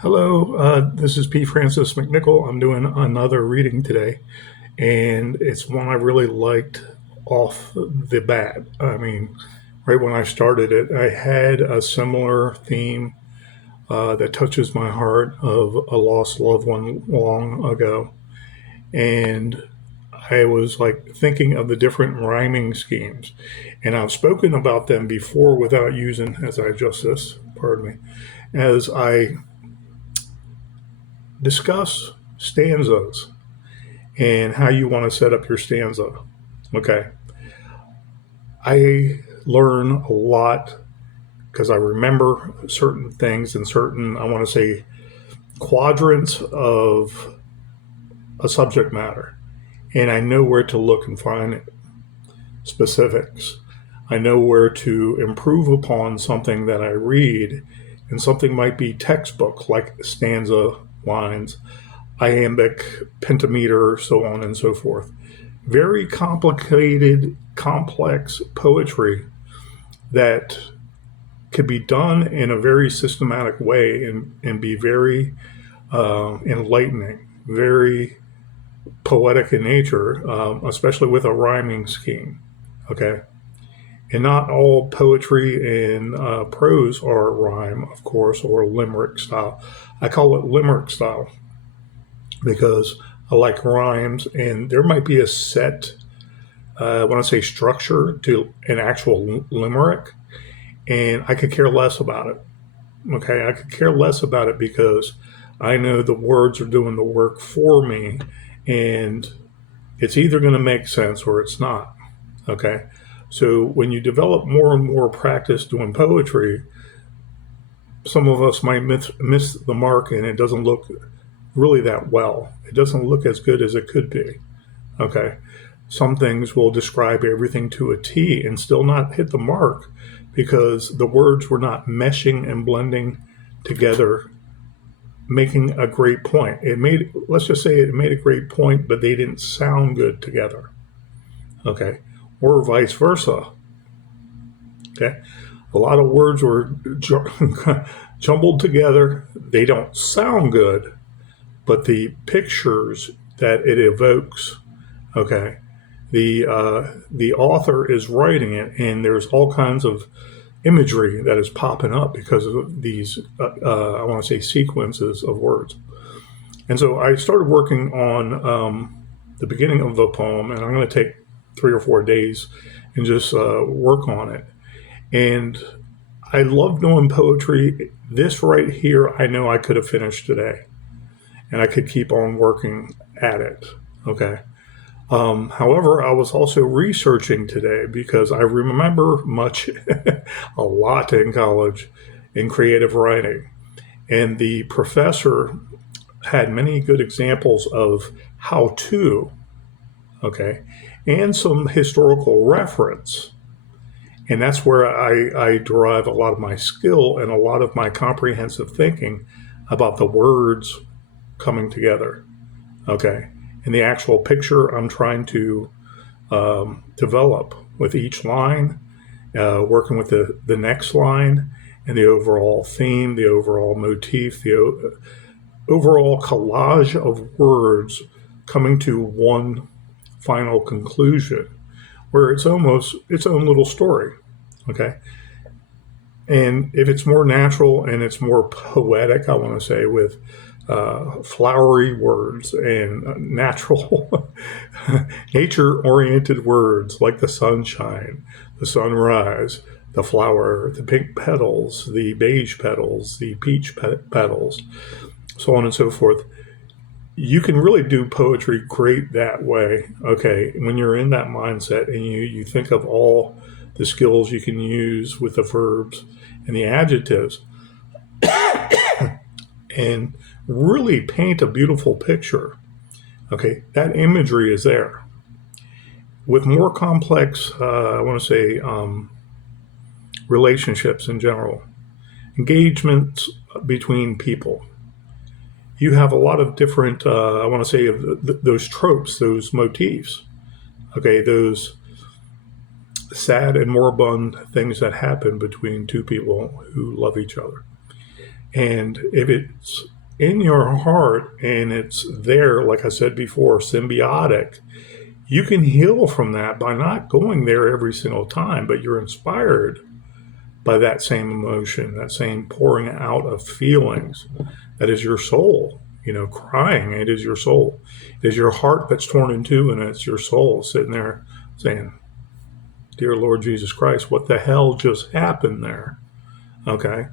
Hello, this is P. Francis McNichol. I'm doing another reading today, and it's one I really liked off the bat. I mean, right when I started it, I had a similar theme that touches my heart of a lost loved one long ago. And I was like thinking of the different rhyming schemes, and I've spoken about them before without using, as I adjust this, pardon me, as I discuss stanzas and how you want to set up your stanza. Okay. I learn a lot because I remember certain things and certain, I want to say, quadrants of a subject matter. And I know where to look and find specifics. I know where to improve upon something that I read, and something might be textbook, like stanza lines, iambic, pentameter, so on and so forth. Very complicated, complex poetry that could be done in a very systematic way and be very enlightening, very poetic in nature, especially with a rhyming scheme. Okay. And not all poetry and prose are rhyme, of course, or limerick style. I call it limerick style because I like rhymes, and there might be a set, when I say structure, to an actual limerick, and I could care less about it. Okay, I could care less about it because I know the words are doing the work for me, and it's either going to make sense or it's not. Okay, so when you develop more and more practice doing poetry, some of us might miss the mark, and it doesn't look really that well. It doesn't look as good as it could be. Okay. Some things will describe everything to a T and still not hit the mark because the words were not meshing and blending together, making a great point. Let's just say it made a great point, but they didn't sound good together. Okay. Or vice versa. Okay. A lot of words were jumbled together. They don't sound good, but the pictures that it evokes, okay, the author is writing it, and there's all kinds of imagery that is popping up because of these, I want to say, sequences of words. And so I started working on the beginning of the poem, and I'm going to take 3 or 4 days and just work on it. And I love doing poetry. This right here, I know I could have finished today, and I could keep on working at it. Okay. However, I was also researching today because I remember much, a lot in college in creative writing. And the professor had many good examples of how to, okay, and some historical reference. And that's where I derive a lot of my skill and a lot of my comprehensive thinking about the words coming together. Okay. And the actual picture I'm trying to develop with each line, working with the next line, and the overall theme, the overall motif, the overall collage of words coming to one final conclusion where it's almost its own little story. Okay. And if it's more natural and it's more poetic, I want to say, with flowery words and natural, nature oriented words like the sunshine, the sunrise, the flower, the pink petals, the beige petals, the peach petals, so on and so forth. You can really do poetry great that way. Okay. When you're in that mindset and you think of all the skills you can use with the verbs and the adjectives and really paint a beautiful picture. Okay, that imagery is there. With more complex, I want to say, relationships in general, engagements between people, you have a lot of different, I want to say, those tropes, those motifs. Okay, those sad and moribund things that happen between two people who love each other. And if it's in your heart and it's there, like I said before, symbiotic, you can heal from that by not going there every single time, but you're inspired by that same emotion, that same pouring out of feelings. That is your soul, crying. It is your soul. It is your heart that's torn in two, and it's your soul sitting there saying, Dear Lord Jesus Christ, what the hell just happened there? Okay.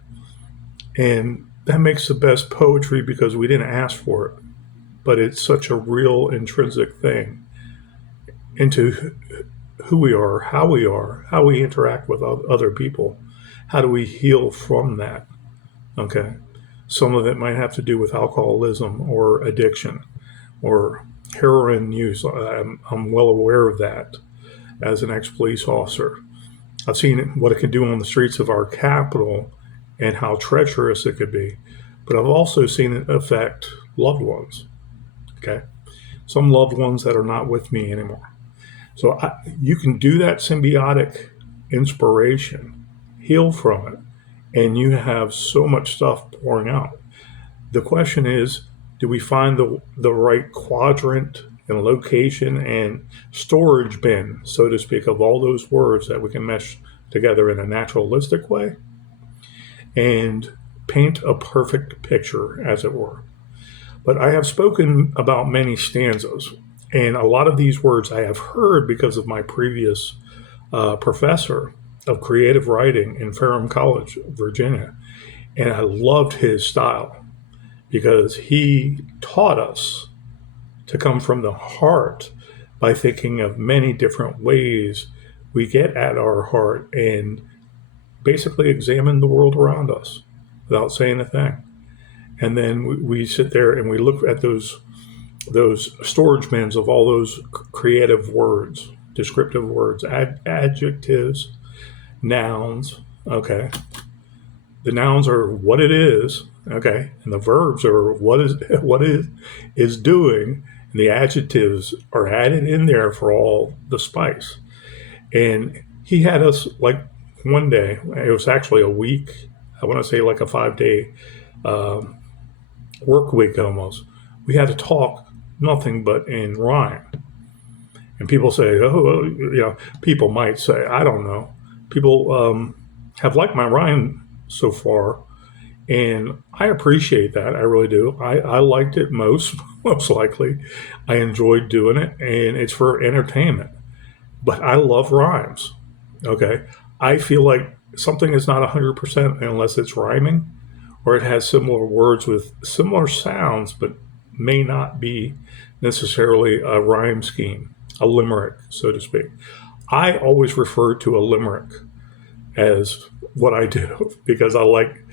And that makes the best poetry because we didn't ask for it, but it's such a real intrinsic thing into who we are, how we interact with other people. How do we heal from that? Okay. Some of it might have to do with alcoholism or addiction or heroin use. I'm well aware of that as an ex-police officer. I've seen what it can do on the streets of our capital and how treacherous it could be. But I've also seen it affect loved ones. Okay. Some loved ones that are not with me anymore. So you can do that symbiotic inspiration, heal from it, and you have so much stuff pouring out. The question is, do we find the right quadrant and location and storage bin, so to speak, of all those words that we can mesh together in a naturalistic way and paint a perfect picture, as it were? But I have spoken about many stanzas, and a lot of these words I have heard because of my previous professor of creative writing in Ferrum College, Virginia. And I loved his style because he taught us to come from the heart by thinking of many different ways we get at our heart and basically examine the world around us without saying a thing. And then we sit there and we look at those storage bins of all those creative words, descriptive words, adjectives, nouns. Okay. The nouns are what it is. Okay. And the verbs are what it is doing. And the adjectives are added in there for all the spice. And he had us like one day, it was actually a week, I want to say like a 5-day work week almost. We had to talk nothing but in rhyme. And people say, people might say, I don't know. People have liked my rhyme so far, and I appreciate that. I really do. I liked it most likely. I enjoyed doing it, and it's for entertainment. But I love rhymes. Okay. I feel like something is not 100% unless it's rhyming or it has similar words with similar sounds, but may not be necessarily a rhyme scheme, a limerick, so to speak. I always refer to a limerick as what I do because I like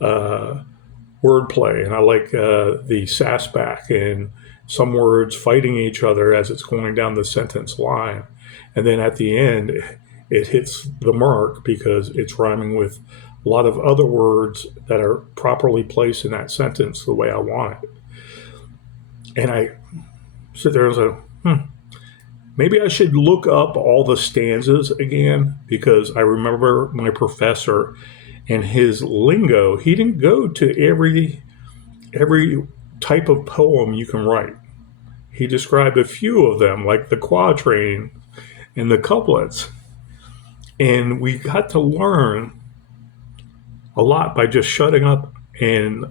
wordplay and I like the sass back and some words fighting each other as it's going down the sentence line. And then at the end, it hits the mark because it's rhyming with a lot of other words that are properly placed in that sentence the way I want it. And I sit there and say, maybe I should look up all the stanzas again because I remember my professor and his lingo. He didn't go to every type of poem you can write. He described a few of them, like the quatrain and the couplets. And we got to learn a lot by just shutting up. And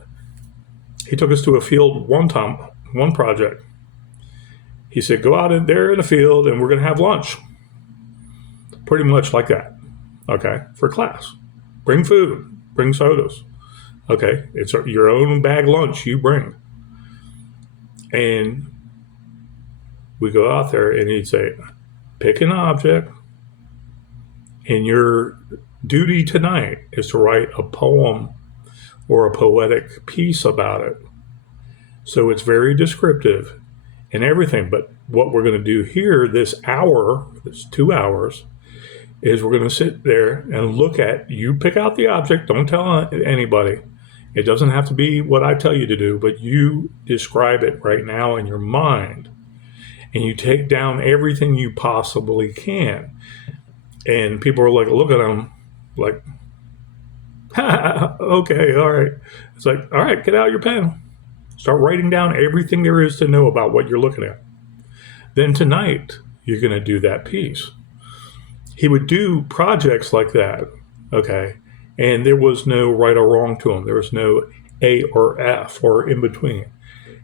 he took us to a field one time, one project. He said, go out in there in the field and we're going to have lunch. Pretty much like that. Okay. For class. Bring food. Bring sodas. Okay. It's your own bag lunch you bring. And we go out there and he'd say, pick an object. And your duty tonight is to write a poem or a poetic piece about it. So it's very descriptive and everything. But what we're going to do here, this 2 hours, is we're going to sit there and look at, you pick out the object, don't tell anybody. It doesn't have to be what I tell you to do, but you describe it right now in your mind. And you take down everything you possibly can. And people are like, look at him, like, Okay, all right. It's like, all right, get out your pen. Start writing down everything there is to know about what you're looking at. Then tonight, you're going to do that piece. He would do projects like that, okay? And there was no right or wrong to him. There was no A or F or in between.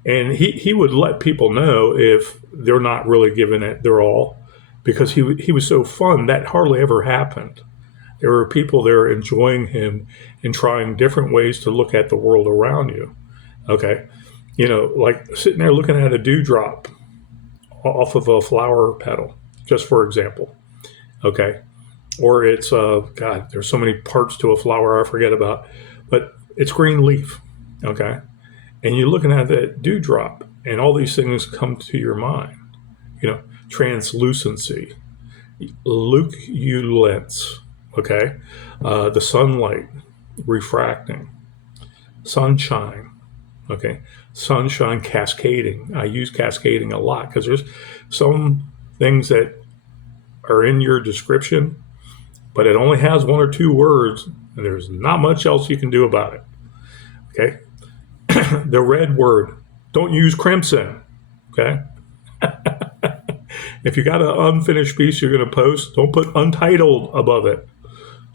And he would let people know if they're not really giving it their all because he was so fun. That hardly ever happened. There were people there enjoying him and trying different ways to look at the world around you. Okay. Like sitting there looking at a dewdrop off of a flower petal, just for example. Okay. Or it's, God, there's so many parts to a flower I forget about, but it's green leaf. Okay. And you're looking at that dewdrop, and all these things come to your mind. Translucency, luculence, okay, the sunlight refracting, sunshine, okay, sunshine cascading. I use cascading a lot because there's some things that are in your description, but it only has one or two words, and there's not much else you can do about it. Okay, the red word. Don't use crimson. Okay. If you got an unfinished piece you're going to post, don't put untitled above it.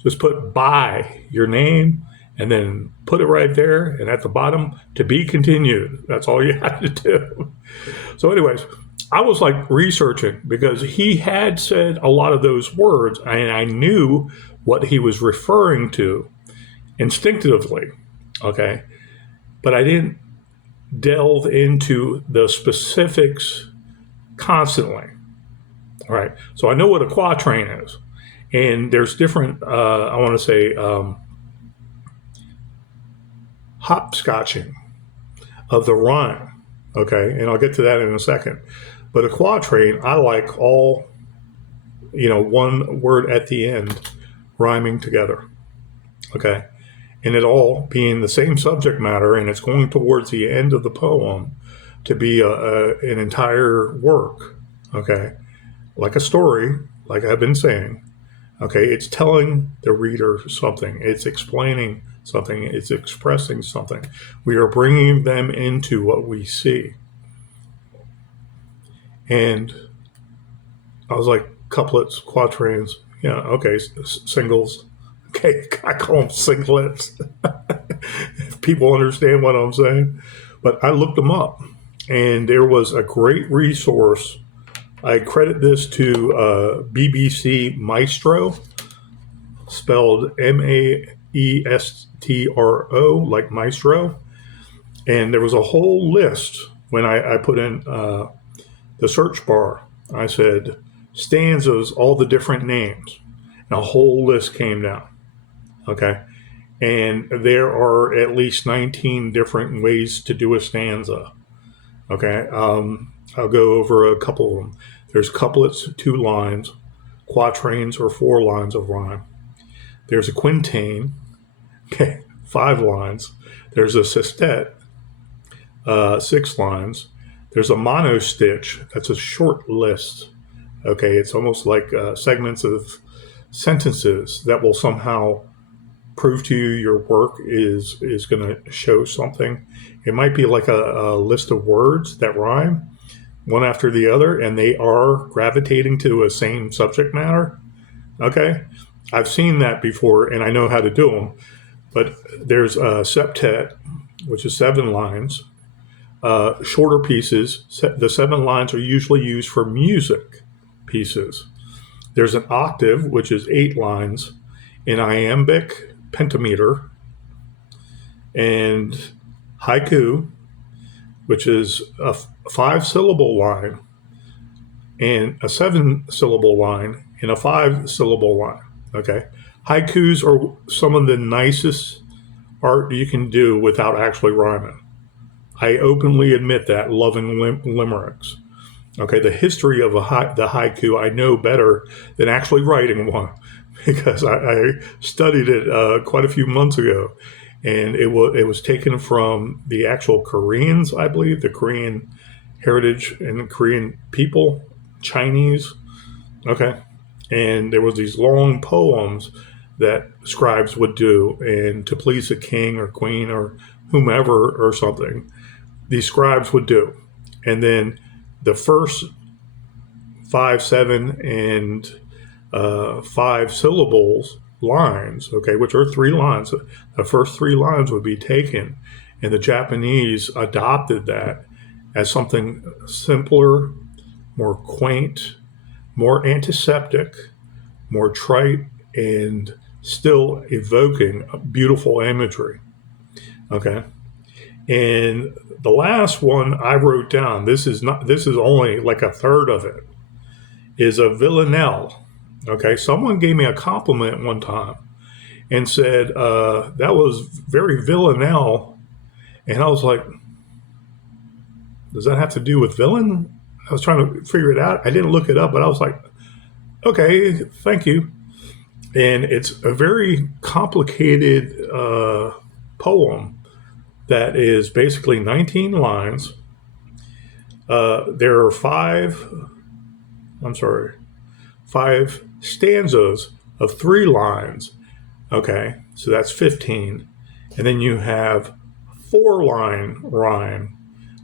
Just put by your name and then put it right there. And at the bottom, to be continued. That's all you have to do. So, anyways, I was like researching because he had said a lot of those words and I knew what he was referring to instinctively. Okay. But I didn't delve into the specifics constantly. All right. So I know what a quatrain is. And there's different, I want to say, hopscotching of the rhyme. Okay. And I'll get to that in a second. But a quatrain, I like all, one word at the end rhyming together. Okay. And it all being the same subject matter, and it's going towards the end of the poem to be an entire work. Okay. Like a story, like I've been saying. Okay, it's telling the reader something. It's explaining something. It's expressing something. We are bringing them into what we see. And I was like, couplets, quatrains, okay, singles. Okay, I call them singlets. People understand what I'm saying. But I looked them up, and there was a great resource. I credit this to BBC Maestro, spelled Maestro, like maestro. And there was a whole list when I put in the search bar. I said, stanzas, all the different names. And a whole list came down. Okay. And there are at least 19 different ways to do a stanza. Okay. I'll go over a couple of them. There's couplets, 2 lines, quatrains, or 4 lines of rhyme. There's a quintain, okay, 5 lines. There's a sestet, 6 lines. There's a monostitch, that's a short list. Okay, it's almost like segments of sentences that will somehow prove to you your work is going to show something. It might be like a list of words that rhyme one after the other, and they are gravitating to a same subject matter. Okay, I've seen that before, and I know how to do them. But there's a septet, which is 7 lines. Shorter pieces. The 7 lines are usually used for music pieces. There's an octave, which is 8 lines. An iambic pentameter, and haiku, which is a 5-syllable line, and a 7-syllable line, and a 5-syllable line. Okay, haikus are some of the nicest art you can do without actually rhyming. I openly admit that, loving limericks. Okay, the history of the haiku I know better than actually writing one because I studied it quite a few months ago. And it was taken from the actual Koreans, I believe, the Korean heritage and Korean people, Chinese. Okay. And there was these long poems that scribes would do, and to please the king or queen or whomever or something, these scribes would do. And then the first 5, 7, and 5 syllables lines, okay, which are 3 lines. The first 3 lines would be taken, and the Japanese adopted that as something simpler, more quaint, more antiseptic, more trite, and still evoking beautiful imagery. Okay. And the last one I wrote down, this is only like a third of it, is a villanelle. Okay. Someone gave me a compliment one time and said, that was very villanelle. And I was like, does that have to do with villain? I was trying to figure it out. I didn't look it up, but I was like, okay, thank you. And it's a very complicated poem that is basically 19 lines. There are 5 stanzas of 3 lines. Okay, so that's 15. And then you have 4-line rhyme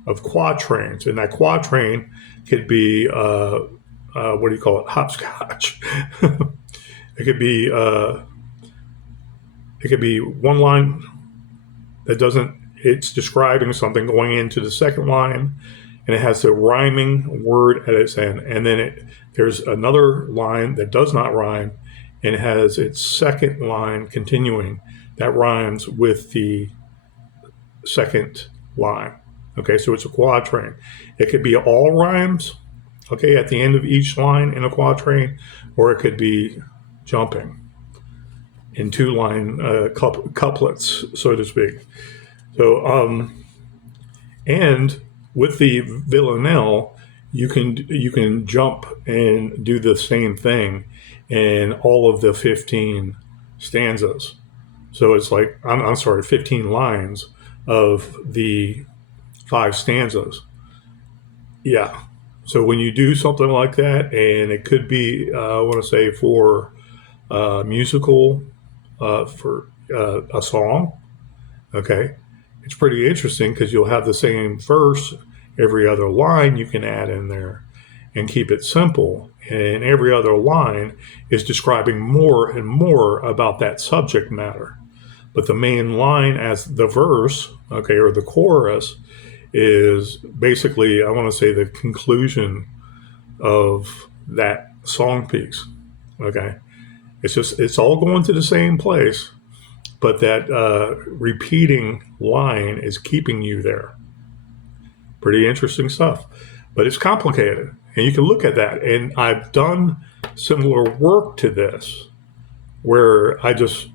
of quatrains. And that quatrain could be, what do you call it? Hopscotch. It could be one line that doesn't. It's describing something going into the second line, and it has a rhyming word at its end, and then there's another line that does not rhyme, and it has its second line continuing that rhymes with the second line. Okay, so it's a quatrain. It could be all rhymes, okay, at the end of each line in a quatrain, or it could be jumping in 2-line couplets, so to speak. So, and with the villanelle, you can jump and do the same thing in all of the 15 stanzas. So it's like, I'm sorry, 15 lines of the 5 stanzas. Yeah. So when you do something like that, and it could be, I want to say for musical, for a song, okay, it's pretty interesting because you'll have the same verse every other line you can add in there and keep it simple. And every other line is describing more and more about that subject matter. But the main line as the verse, okay, or the chorus, is basically, I want to say, the conclusion of that song piece. Okay. It's all going to the same place, but that repeating line is keeping you there. Pretty interesting stuff, but it's complicated, and you can look at that. And I've done similar work to this where I just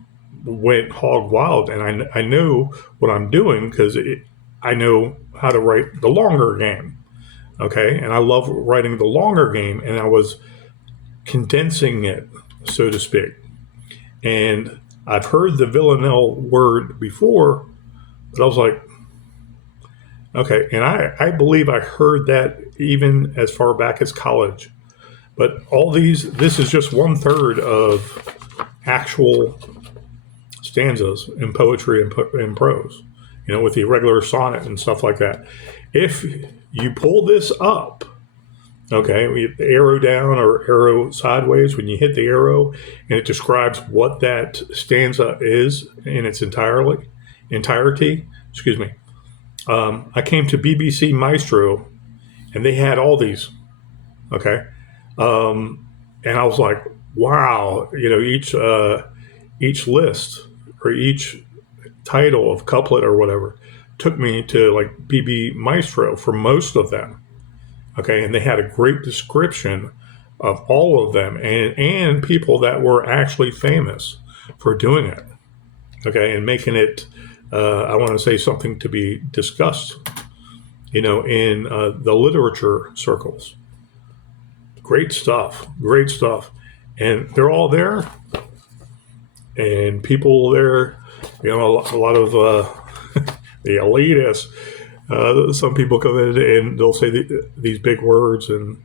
went hog wild, and I know what I'm doing because I know how to write the longer game. Okay, and I love writing the longer game, and I was condensing it, so to speak. And I've heard the villanelle word before, but I was like, okay. And I believe I heard that even as far back as college. But this is just 1/3 of actual stanzas in poetry and prose, with the irregular sonnet and stuff like that. If you pull this up, okay, we hit the arrow down or arrow sideways, when you hit the arrow and it describes what that stanza is in its entirety, excuse me. I came to BBC Maestro and they had all these, okay. And I was like, wow, each list or each title of couplet or whatever took me to like BB Maestro for most of them. Okay, and they had a great description of all of them and people that were actually famous for doing it. Okay, and making it, I want to say, something to be discussed, in the literature circles. Great stuff, great stuff. And they're all there. And people there, a lot of the elitists, some people come in and they'll say these big words and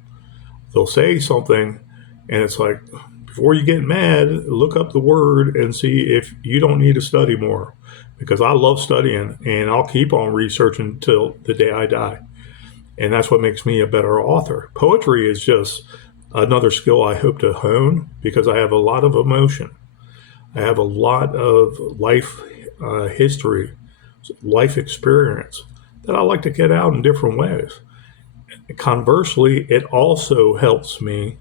they'll say something, and it's like, before you get mad, look up the word and see if you don't need to study more. Because I love studying and I'll keep on researching until the day I die. And that's what makes me a better author. Poetry is just another skill I hope to hone because I have a lot of emotion. I have a lot of life history, life experience that I like to get out in different ways. Conversely, it also helps me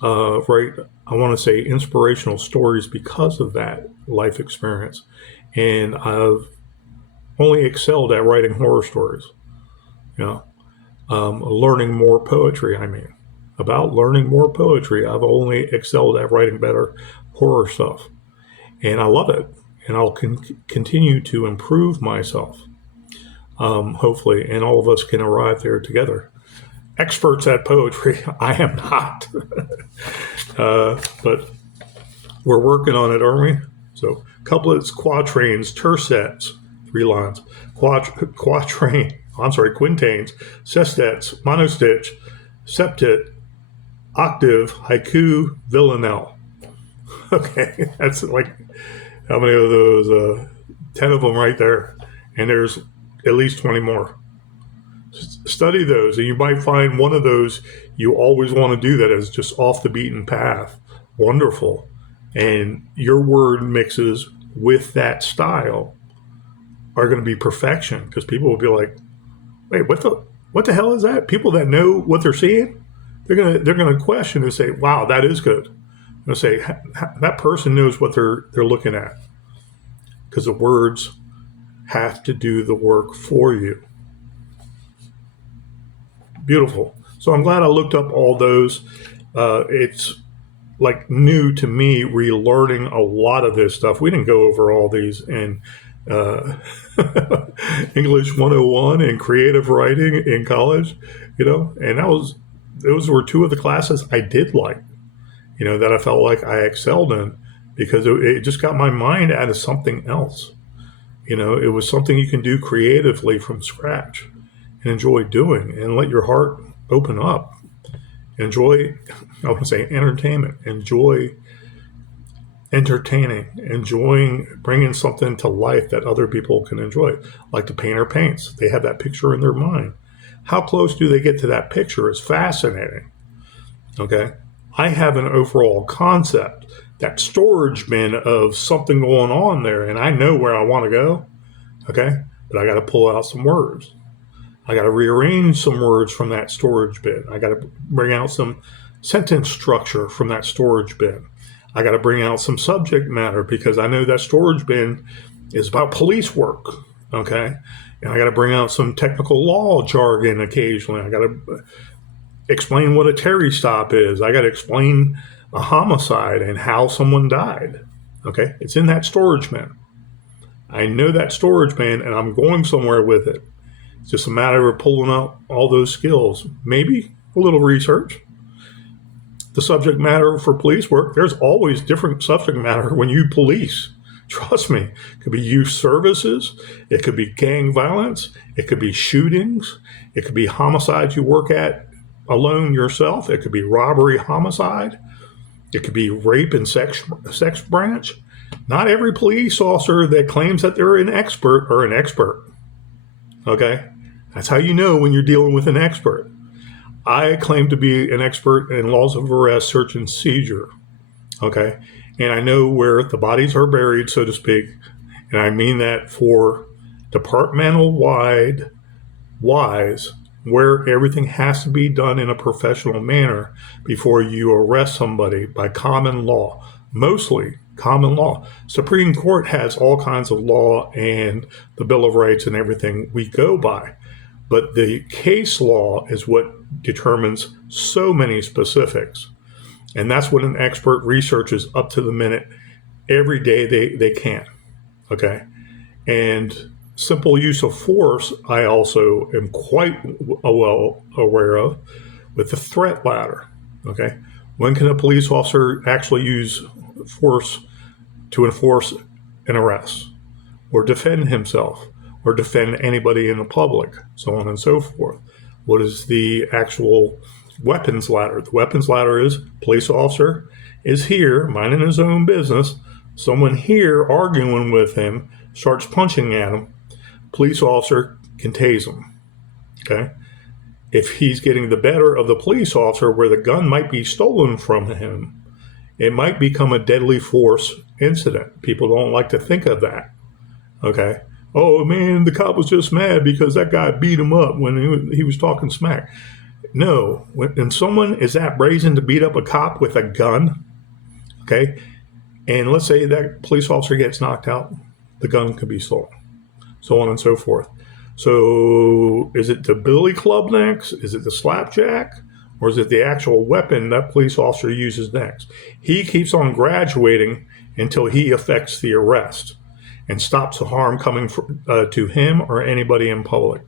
write, I want to say, inspirational stories because of that life experience. And I've only excelled at writing horror stories, you know, learning more poetry, I mean. About learning more poetry, I've only excelled at writing better horror stuff. And I love it. And I'll continue to improve myself, hopefully, and all of us can arrive there together. Experts at poetry, I am not. But we're working on it, aren't we? So couplets, quatrains, tercets, 3 lines, quintains, sestets, monostitch, septet, octave, haiku, villanelle. Okay, that's like how many of those? 10 of them right there. And there's at least 20 more. Study those, and you might find one of those you always want to do that is just off the beaten path. Wonderful. And your word mixes with that style are going to be perfection because people will be like, wait, what the hell is that? People that know what they're seeing, they're gonna question and say, wow, that is good. They'll say that person knows what they're looking at because the words have to do the work for you. Beautiful. So I'm glad I looked up all those. It's like new to me relearning a lot of this stuff. We didn't go over all these in English 101 and creative writing in college, and those were 2 of the classes I did like, that I felt like I excelled in because it just got my mind out of something else. It was something you can do creatively from scratch and enjoy doing and let your heart open up. Enjoy, I want to say entertainment, enjoy entertaining, enjoying bringing something to life that other people can enjoy. Like the painter paints, they have that picture in their mind. How close do they get to that picture is fascinating. Okay. I have an overall concept, that storage bin of something going on there, and I know where I want to go. Okay. But I got to pull out some words. I got to rearrange some words from that storage bin. I got to bring out some sentence structure from that storage bin. I got to bring out some subject matter because I know that storage bin is about police work. Okay. And I got to bring out some technical law jargon occasionally. I got to explain what a Terry stop is. I got to explain a homicide and how someone died. Okay. It's in that storage bin. I know that storage bin and I'm going somewhere with it. It's just a matter of pulling out all those skills. Maybe a little research. The subject matter for police work, there's always different subject matter when you police. Trust me. It could be youth services. It could be gang violence. It could be shootings. It could be homicides you work at alone yourself. It could be robbery, homicide. It could be rape and sex branch. Not every police officer that claims that they're an expert are an expert. Okay? That's how you know when you're dealing with an expert. I claim to be an expert in laws of arrest, search, and seizure. Okay? And I know where the bodies are buried, so to speak. And I mean that for departmental wise, where everything has to be done in a professional manner before you arrest somebody by common law. Mostly common law. Supreme Court has all kinds of law and the Bill of Rights and everything we go by. But the case law is what determines so many specifics. And that's what an expert researches up to the minute every day they can. Okay. And simple use of force, I also am quite well aware of with the threat ladder. Okay. When can a police officer actually use force to enforce an arrest or defend himself or defend anybody in the public, so on and so forth? What is the actual weapons ladder? The weapons ladder is police officer is here, minding his own business. Someone here arguing with him starts punching at him. Police officer can tase him. Okay? If he's getting the better of the police officer where the gun might be stolen from him, it might become a deadly force incident. People don't like to think of that. Okay? Oh man, the cop was just mad because that guy beat him up when he was talking smack. No, when someone is that brazen to beat up a cop with a gun, okay, and let's say that police officer gets knocked out, the gun could be stolen, so on and so forth. So is it the billy club next? Is it the slapjack? Or is it the actual weapon that police officer uses next? He keeps on graduating until he effects the arrest and stops the harm coming to him or anybody in public,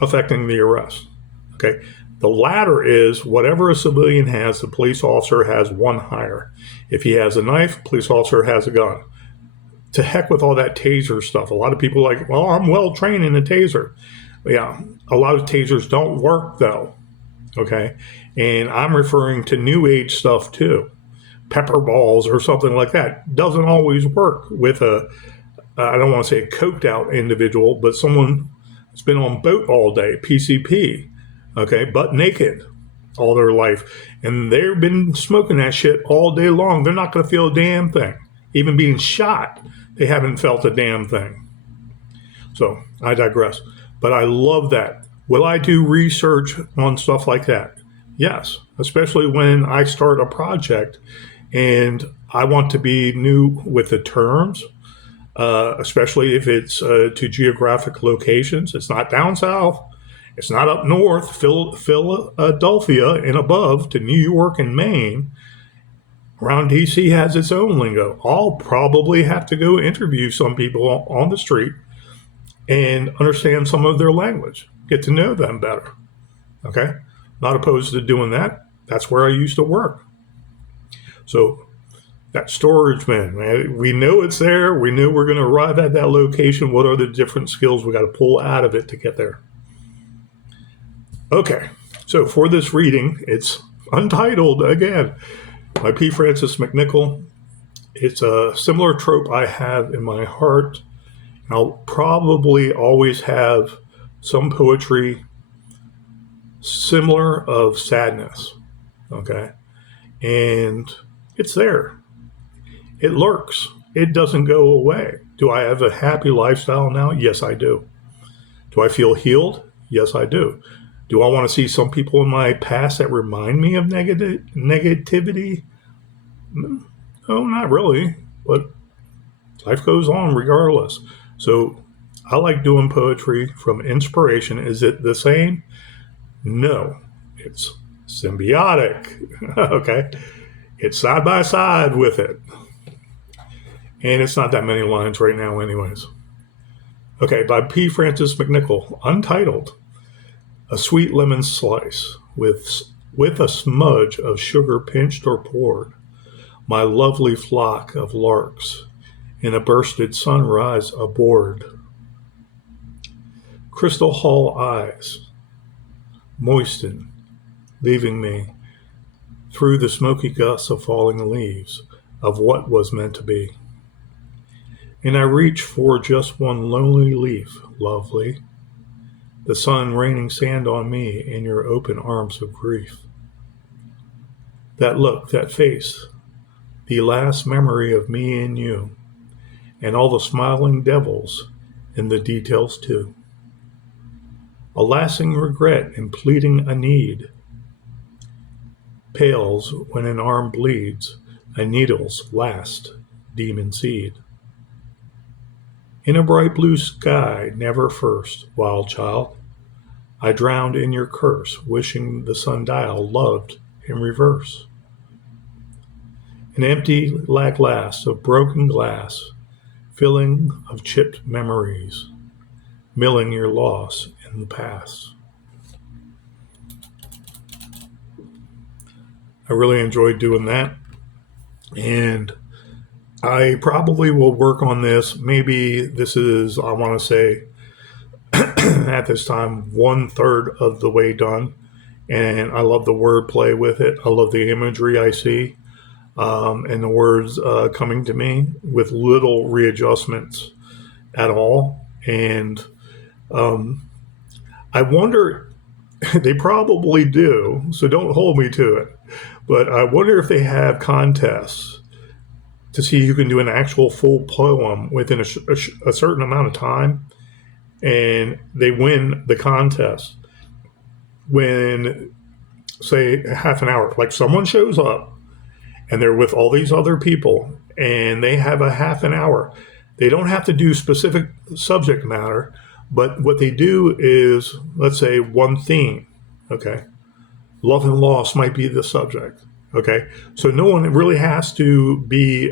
affecting the arrest. Okay. The latter is whatever a civilian has, the police officer has one higher. If he has a knife, police officer has a gun. To heck with all that taser stuff. A lot of people are like, well, I'm well trained in a taser. Yeah, a lot of tasers don't work though. Okay. And I'm referring to new age stuff too. Pepper balls or something like that doesn't always work with I don't want to say a coked out individual, but someone that's been on boat all day, PCP, okay, butt naked all their life. And they've been smoking that shit all day long. They're not going to feel a damn thing. Even being shot, they haven't felt a damn thing. So I digress. But I love that. Will I do research on stuff like that? Yes, especially when I start a project and I want to be new with the terms, especially if it's to geographic locations. It's not down south. It's not up north, Philadelphia and above to New York and Maine. Around DC has its own lingo. I'll probably have to go interview some people on the street and understand some of their language, get to know them better. Okay? Not opposed to doing that. That's where I used to work. So that storage bin, man, we know it's there. We know we're going to arrive at that location. What are the different skills we got to pull out of it to get there? Okay, so for this reading, it's untitled again by P. Francis McNichol. It's a similar trope I have in my heart. I'll probably always have some poetry similar of sadness, okay? And it's there. It lurks. It doesn't go away. Do I have a happy lifestyle now? Yes, I do. Do I feel healed? Yes, I do. Do I want to see some people in my past that remind me of negativity? No, not really. But life goes on regardless. So I like doing poetry from inspiration. Is it the same? No. It's symbiotic. Okay. It's side by side with it. And it's not that many lines right now anyways. Okay, by P. Francis McNichol, untitled. A sweet lemon slice with a smudge of sugar pinched or poured. My lovely flock of larks in a bursted sunrise aboard. Crystal Hall eyes moisten, leaving me through the smoky gusts of falling leaves of what was meant to be. And I reach for just one lonely leaf, lovely. The sun raining sand on me in your open arms of grief. That look, that face, the last memory of me and you, and all the smiling devils in the details too. A lasting regret and pleading a need pales when an arm bleeds a needle's last demon seed. In a bright blue sky, never first, wild child, I drowned in your curse, wishing the sundial loved in reverse. An empty glass of broken glass, filling of chipped memories, milling your loss in the past. I really enjoyed doing that, and I probably will work on this. Maybe this is, I want to say, at this time, 1/3 of the way done. And I love the wordplay with it. I love the imagery I see. and the words coming to me with little readjustments at all. And I wonder, they probably do, so don't hold me to it, but I wonder if they have contests to see who can do an actual full poem within a certain amount of time, and they win the contest when, say, half an hour. Like someone shows up and they're with all these other people and they have a half an hour. They don't have to do specific subject matter, but what they do is, let's say, one theme. Okay. Love and loss might be the subject. Okay. So no one really has to be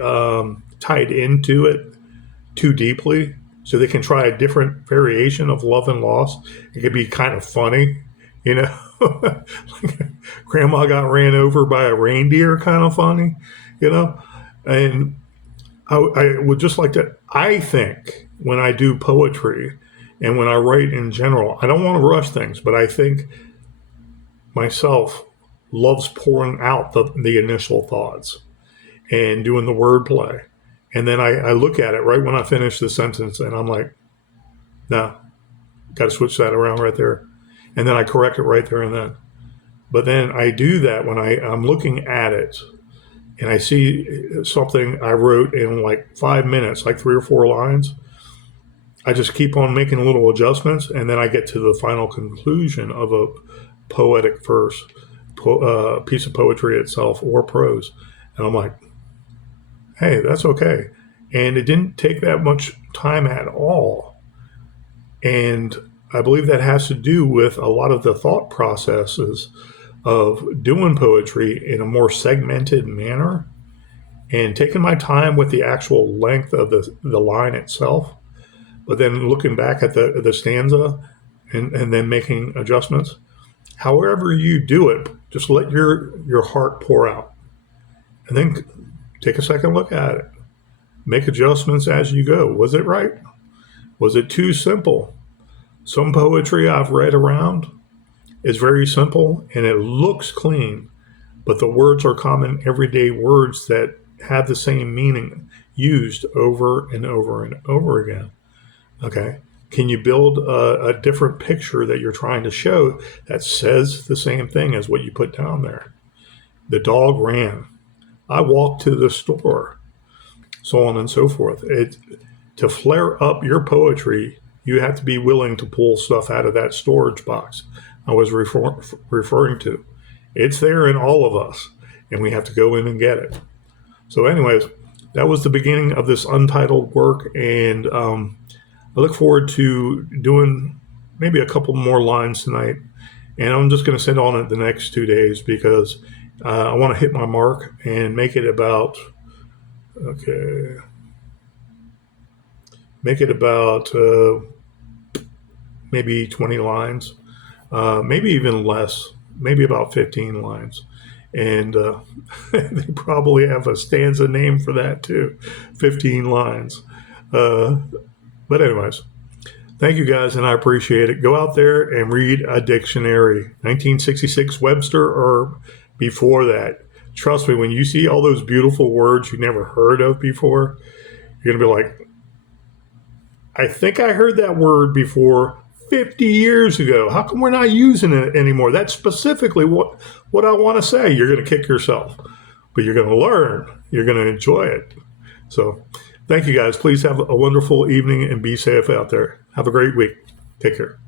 tied into it too deeply. So they can try a different variation of love and loss. It could be kind of funny, you know, like grandma got ran over by a reindeer, kind of funny, you know. And I would just like to, I think when I do poetry and when I write in general, I don't want to rush things, but I think myself loves pouring out the initial thoughts and doing the wordplay. And then I look at it right when I finish the sentence and I'm like, no, got to switch that around right there. And then I correct it right there and then. But then I do that when I'm looking at it and I see something I wrote in like 5 minutes, like 3 or 4 lines. I just keep on making little adjustments and then I get to the final conclusion of a poetic verse, piece of poetry itself or prose. And I'm like, hey, that's okay. And it didn't take that much time at all. And I believe that has to do with a lot of the thought processes of doing poetry in a more segmented manner and taking my time with the actual length of the line itself, but then looking back at the stanza and then making adjustments. However you do it, just let your heart pour out. And then take a second look at it. Make adjustments as you go. Was it right? Was it too simple? Some poetry I've read around is very simple and it looks clean, but the words are common everyday words that have the same meaning used over and over and over again. Okay. Can you build a different picture that you're trying to show that says the same thing as what you put down there? The dog ran. I walked to the store, so on and so forth. To flare up your poetry, you have to be willing to pull stuff out of that storage box I was referring to. It's there in all of us, and we have to go in and get it. So anyways, that was the beginning of this untitled work, and I look forward to doing maybe a couple more lines tonight. And I'm just going to send on it the next 2 days because I want to hit my mark and make it about, maybe 20 lines, maybe even less, maybe about 15 lines. And they probably have a stanza name for that too, 15 lines. But anyways, thank you guys, and I appreciate it. Go out there and read a dictionary, 1966 Webster or before that. Trust me, when you see all those beautiful words you never heard of before, you're going to be like, I think I heard that word before 50 years ago. How come we're not using it anymore? That's specifically what I want to say. You're going to kick yourself, but you're going to learn. You're going to enjoy it. So thank you guys. Please have a wonderful evening and be safe out there. Have a great week. Take care.